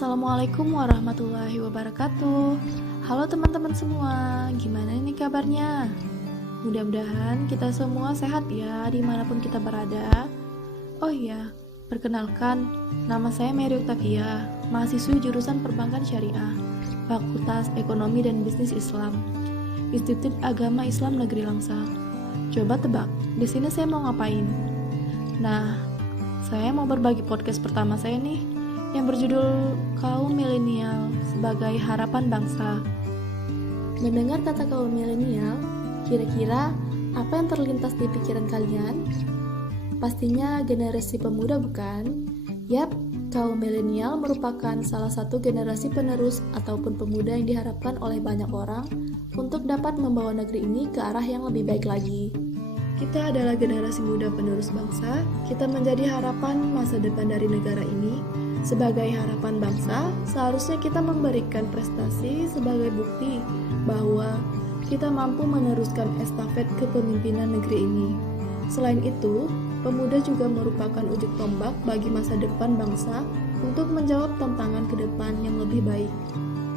Assalamualaikum warahmatullahi wabarakatuh. Halo teman-teman semua, gimana nih kabarnya? Mudah-mudahan kita semua sehat ya dimanapun kita berada. Oh iya, perkenalkan, nama saya Mary Octavia, mahasiswi jurusan Perbankan Syariah, Fakultas Ekonomi dan Bisnis Islam, Institut Agama Islam Negeri Langsa. Coba tebak, di sini saya mau ngapain? Nah, saya mau berbagi podcast pertama saya nih, yang berjudul Kaum Milenial sebagai Harapan Bangsa. Mendengar kata kaum milenial, kira-kira apa yang terlintas di pikiran kalian? Pastinya generasi pemuda, bukan? Yap, kaum milenial merupakan salah satu generasi penerus ataupun pemuda yang diharapkan oleh banyak orang untuk dapat membawa negeri ini ke arah yang lebih baik lagi. Kita adalah generasi muda penerus bangsa, kita menjadi harapan masa depan dari negara ini. Sebagai harapan bangsa, seharusnya kita memberikan prestasi sebagai bukti bahwa kita mampu meneruskan estafet kepemimpinan negeri ini. Selain itu, pemuda juga merupakan ujung tombak bagi masa depan bangsa untuk menjawab tantangan ke depan yang lebih baik.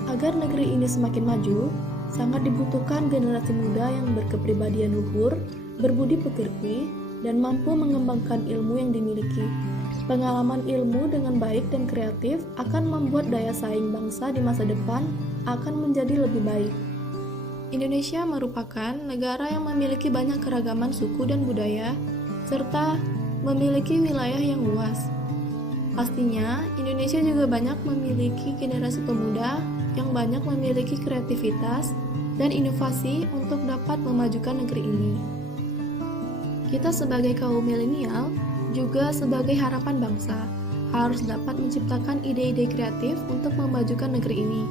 Agar negeri ini semakin maju, sangat dibutuhkan generasi muda yang berkepribadian luhur, berbudi pekerti, dan mampu mengembangkan ilmu yang dimiliki. Pengalaman ilmu dengan baik dan kreatif akan membuat daya saing bangsa di masa depan akan menjadi lebih baik. Indonesia merupakan negara yang memiliki banyak keragaman suku dan budaya, serta memiliki wilayah yang luas. Pastinya, Indonesia juga banyak memiliki generasi pemuda yang banyak memiliki kreativitas dan inovasi untuk dapat memajukan negeri ini. Kita sebagai kaum milenial juga sebagai harapan bangsa, harus dapat menciptakan ide-ide kreatif untuk memajukan negeri ini.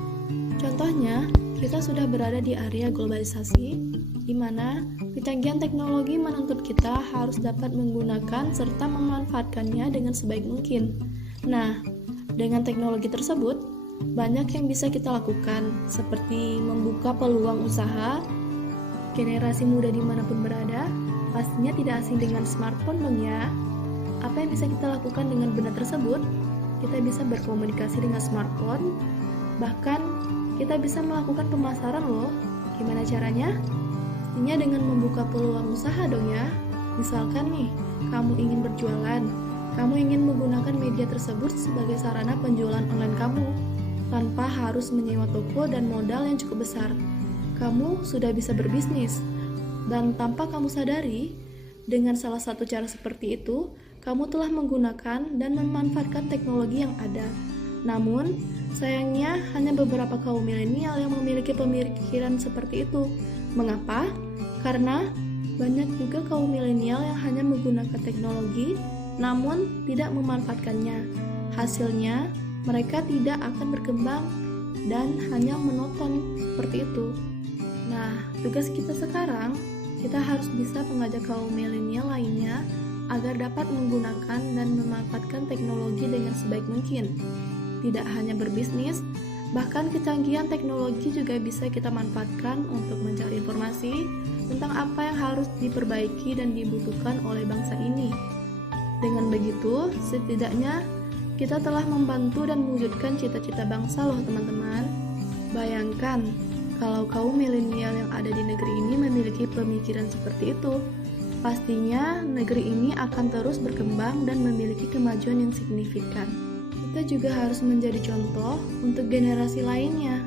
Contohnya, kita sudah berada di area globalisasi, di mana kecanggihan teknologi menuntut kita harus dapat menggunakan serta memanfaatkannya dengan sebaik mungkin. Nah, dengan teknologi tersebut, banyak yang bisa kita lakukan, seperti membuka peluang usaha. Generasi muda dimanapun berada, pastinya tidak asing dengan smartphone dong ya. Apa yang bisa kita lakukan dengan benda tersebut? Kita bisa berkomunikasi dengan smartphone, bahkan kita bisa melakukan pemasaran loh. Gimana caranya? Pastinya dengan membuka peluang usaha dong ya. Misalkan nih, kamu ingin berjualan, kamu ingin menggunakan media tersebut sebagai sarana penjualan online kamu, tanpa harus menyewa toko dan modal yang cukup besar. Kamu sudah bisa berbisnis, dan tanpa kamu sadari, dengan salah satu cara seperti itu, kamu telah menggunakan dan memanfaatkan teknologi yang ada. Namun, sayangnya hanya beberapa kaum milenial yang memiliki pemikiran seperti itu. Mengapa? Karena banyak juga kaum milenial yang hanya menggunakan teknologi, namun tidak memanfaatkannya. Hasilnya, mereka tidak akan berkembang dan hanya menonton seperti itu. Nah, tugas kita sekarang, kita harus bisa mengajak kaum milenial lainnya agar dapat menggunakan dan memanfaatkan teknologi dengan sebaik mungkin. Tidak hanya berbisnis, bahkan kecanggihan teknologi juga bisa kita manfaatkan untuk mencari informasi tentang apa yang harus diperbaiki dan dibutuhkan oleh bangsa ini. Dengan begitu, setidaknya kita telah membantu dan mewujudkan cita-cita bangsa loh teman-teman. Bayangkan, kalau kaum milenial yang ada di negeri ini memiliki pemikiran seperti itu, pastinya negeri ini akan terus berkembang dan memiliki kemajuan yang signifikan. Kita juga harus menjadi contoh untuk generasi lainnya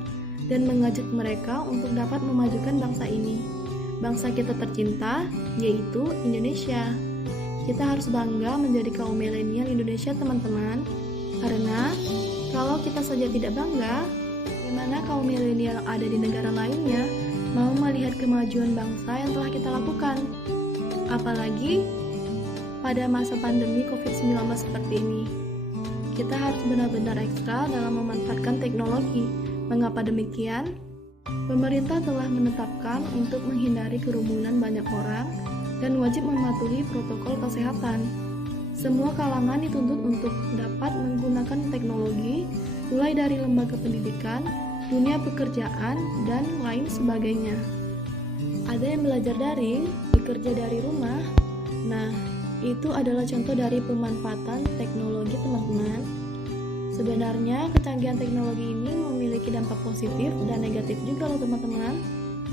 dan mengajak mereka untuk dapat memajukan bangsa ini. Bangsa kita tercinta, yaitu Indonesia. Kita harus bangga menjadi kaum milenial Indonesia, teman-teman. Karena kalau kita saja tidak bangga, bagaimana kaum milenial yang ada di negara lainnya mau melihat kemajuan bangsa yang telah kita lakukan? Apalagi pada masa pandemi COVID-19 seperti ini. Kita harus benar-benar ekstra dalam memanfaatkan teknologi. Mengapa demikian? Pemerintah telah menetapkan untuk menghindari kerumunan banyak orang dan wajib mematuhi protokol kesehatan. Semua kalangan dituntut untuk dapat menggunakan teknologi, mulai dari lembaga pendidikan, dunia pekerjaan, dan lain sebagainya. Ada yang belajar daring, bekerja dari rumah. Nah, itu adalah contoh dari pemanfaatan teknologi, teman-teman. Sebenarnya kecanggihan teknologi ini memiliki dampak positif dan negatif juga loh teman-teman.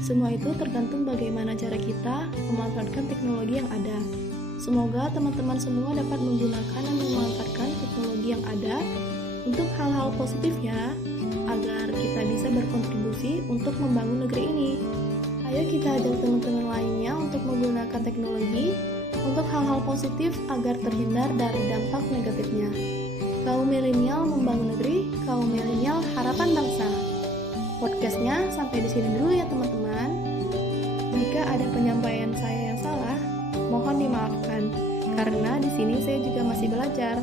Semua itu tergantung bagaimana cara kita memanfaatkan teknologi yang ada. Semoga teman-teman semua dapat menggunakan dan memanfaatkan teknologi yang ada untuk hal-hal positif ya, agar kita bisa berkontribusi untuk membangun negeri ini. Ayo kita ajak teman-teman lainnya untuk menggunakan teknologi untuk hal-hal positif agar terhindar dari dampak negatifnya. Kaum milenial membangun negeri, kaum milenial harapan bangsa. Podcastnya sampai di sini dulu ya teman-teman. Jika ada penyampaian saya yang salah, mohon dimaafkan karena di sini saya juga masih belajar.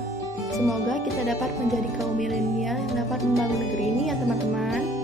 Semoga kita dapat menjadi kaum milenial yang dapat membangun negeri ini ya teman-teman.